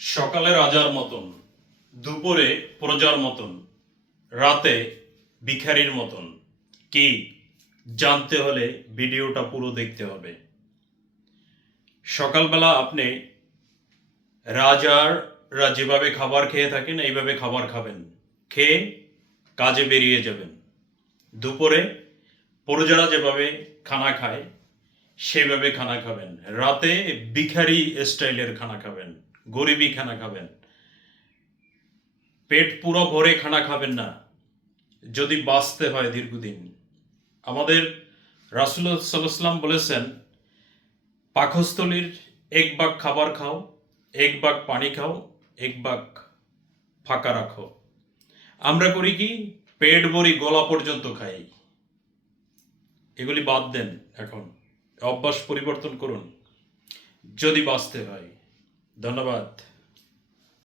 সকালে রাজার মতন, দুপুরে প্রজার মতন, রাতে ভিখারির মতন। কি জানতে হলে ভিডিওটা পুরো দেখতে হবে। সকালবেলা আপনি রাজাররা যেভাবে খাবার খেয়ে থাকেন এইভাবে খাবার খাবেন, খেয়ে কাজে বেরিয়ে যাবেন। দুপুরে প্রজারা যেভাবে খানা খায় সেভাবে খানা খাবেন। রাতে ভিখারি স্টাইলের খানা খাবেন, গরিবি খানা খাবেন। পেট পুরো ভরে খানা খাবেন না যদি বাঁচতে হয় দীর্ঘদিন। আমাদের রাসূলুল্লাহ সাল্লাল্লাহু আলাইহি ওয়াসাল্লাম বলেছেন, পাকস্থলীর এক ভাগ খাবার খাও, এক ভাগ পানি খাও, এক ভাগ ফাঁকা রাখো। আমরা করি কি, পেট ভরি গলা পর্যন্ত খাই। এগুলি বাদ দেন। এখন অভ্যাস পরিবর্তন করুন যদি বাঁচতে হয়। ধন্যবাদ।